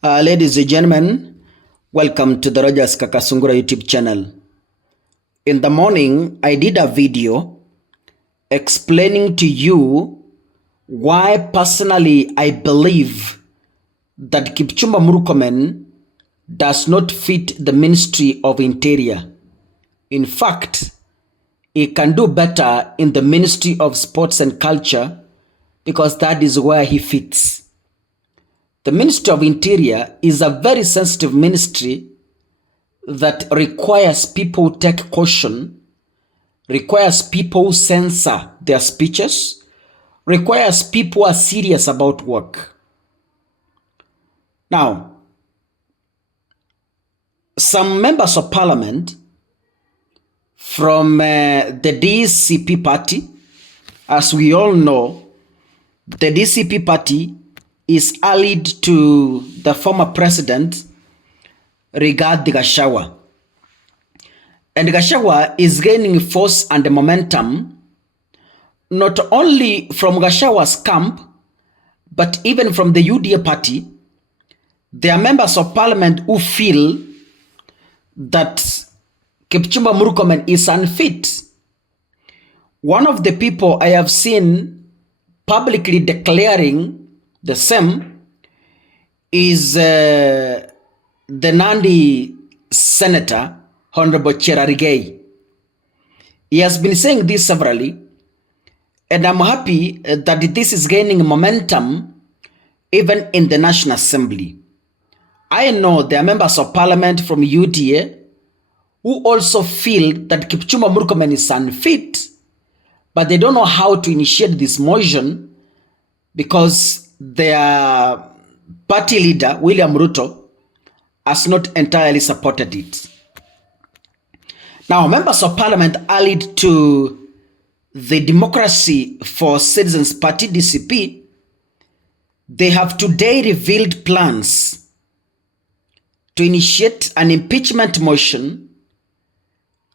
Ladies and gentlemen, welcome to the Rogers Kakasungura YouTube channel. In the morning, I did a video explaining to you why personally I believe that Kipchumba Murkomen does not fit the Ministry of Interior. In fact, he can do better in the Ministry of Sports and Culture because that is where he fits. The Ministry of Interior is a very sensitive ministry that requires people to take caution, requires people censor their speeches, requires people who are serious about work. Now, some members of parliament from the DCP party, as we all know, the DCP party is allied to the former president, Rigathi Gachagua. And Gachagua is gaining force and momentum, not only from Gachagua's camp, but even from the UDA party. There are members of parliament who feel that Kipchumba Murkomen is unfit. One of the people I have seen publicly declaring the same is the Nandi Senator, Honorable Cherargei. He has been saying this severally, and I'm happy that this is gaining momentum even in the National Assembly. I know there are members of parliament from UDA who also feel that Kipchumba Murkomen is unfit, but they don't know how to initiate this motion because their party leader, William Ruto, has not entirely supported it. Now, members of parliament allied to the Democracy for Citizens Party, DCP, they have today revealed plans to initiate an impeachment motion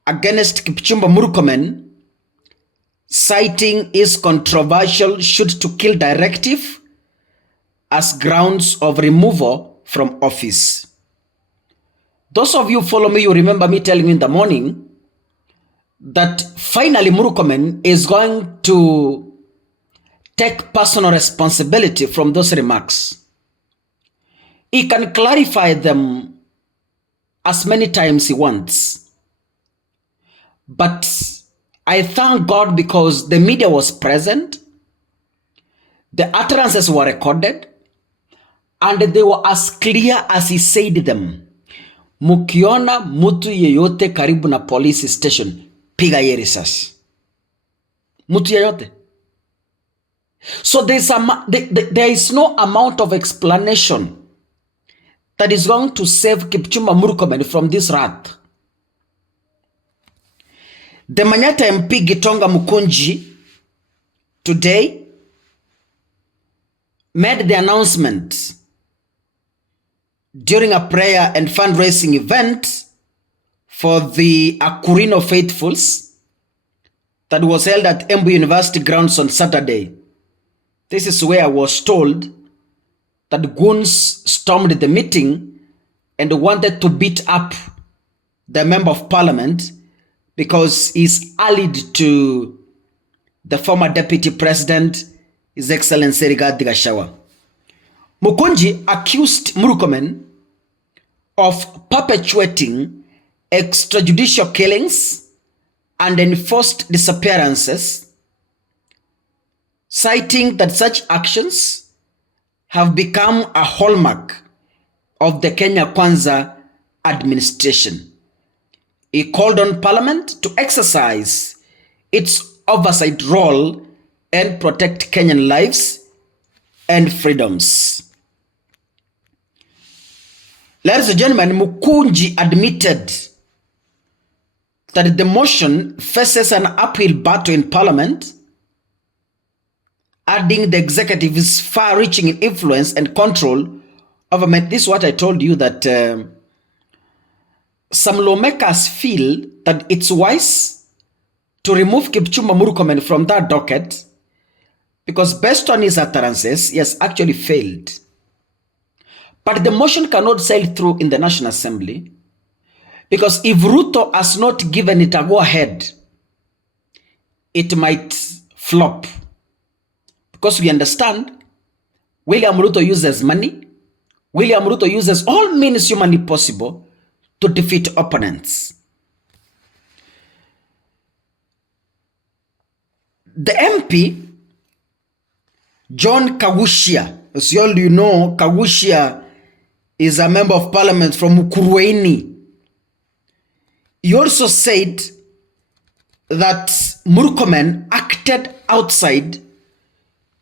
against Kipchumba Murkomen, citing his controversial shoot-to-kill directive as grounds of removal from office. Those of you who follow me, you remember me telling you in the morning that finally Murkomen is going to take personal responsibility from those remarks. He can clarify them as many times he wants. But I thank God because the media was present, the utterances were recorded, and they were as clear as he said them. Mukiona mutu yeyote karibu na police station, piga ye risasi. Mutu yeyote. So there is no amount of explanation that is going to save Kipchumba Murkomen from this wrath. The Manyata MP Gitonga Mukunji today made the announcement during a prayer and fundraising event for the Akurino faithfuls that was held at Embu University grounds on Saturday. This is where I was told that goons stormed the meeting and wanted to beat up the member of parliament because he's allied to the former deputy president, His Excellency Rigathi Gachagua. Mukunji accused Murkomen of perpetuating extrajudicial killings and enforced disappearances, citing that such actions have become a hallmark of the Kenya Kwanza administration. He called on Parliament to exercise its oversight role and protect Kenyan lives and freedoms. Ladies and gentlemen, Mukunji admitted that the motion faces an uphill battle in Parliament, adding the executive's far-reaching influence and control over. This is what I told you, that some lawmakers feel that it's wise to remove Kipchumba Murkomen from that docket because based on his utterances, he has actually failed. But the motion cannot sail through in the National Assembly because if Ruto has not given it a go-ahead, it might flop. Because we understand William Ruto uses money. William Ruto uses all means humanly possible to defeat opponents. The MP, John Kawushia, as you all know, Kawushia is a member of parliament from Ukurueni. He also said that Murkomen acted outside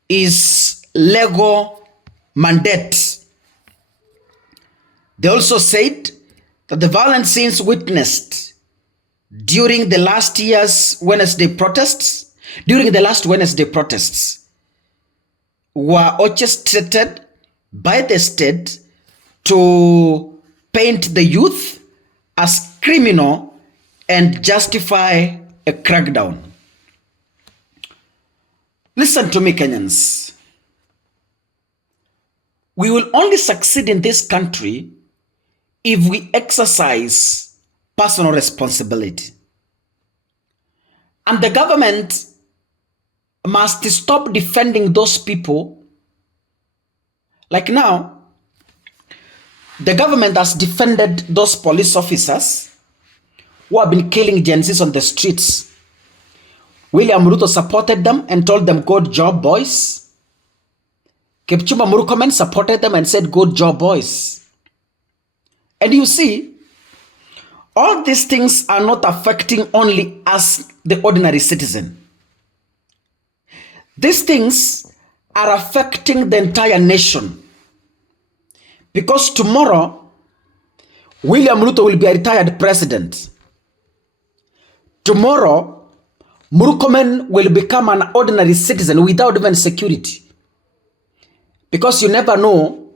his legal mandate. They also said that the violent scenes witnessed during the last Wednesday protests were orchestrated by the state to paint the youth as criminal and justify a crackdown. Listen to me, Kenyans. We will only succeed in this country if we exercise personal responsibility. And the government must stop defending those people. Like now, the government has defended those police officers who have been killing Gen Zs on the streets. William Ruto supported them and told them, good job, boys. Kipchumba Murkomen supported them and said, good job, boys. And you see, all these things are not affecting only us, the ordinary citizen. These things are affecting the entire nation. Because tomorrow, William Ruto will be a retired president. Tomorrow, Murkomen will become an ordinary citizen without even security. Because you never know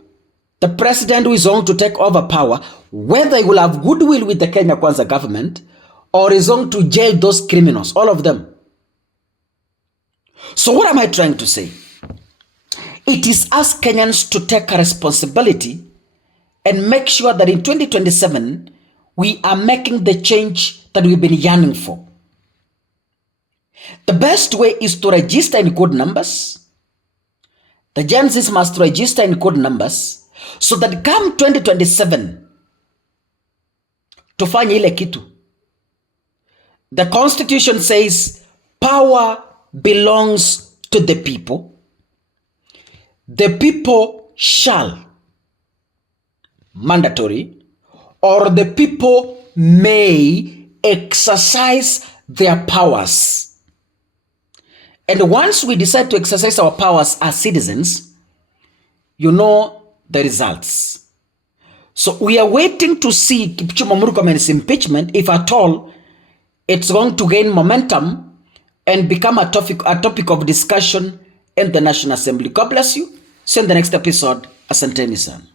the president who is going to take over power, whether he will have goodwill with the Kenya Kwanza government or is going to jail those criminals, all of them. So what am I trying to say? It is us Kenyans to take a responsibility and make sure that in 2027, we are making the change that we've been yearning for. The best way is to register in good numbers. The Gen Zs must register in good numbers so that come 2027, tufanye ile kitu. The Constitution says power belongs to the people. The people shall, mandatory, or the people may exercise their powers. And once we decide to exercise our powers as citizens, you know the results. So we are waiting to see Kipchumba Murkomen's impeachment, if at all it's going to gain momentum and become a topic of discussion in the National Assembly. God bless you. See you in the next episode. Asanteni sana.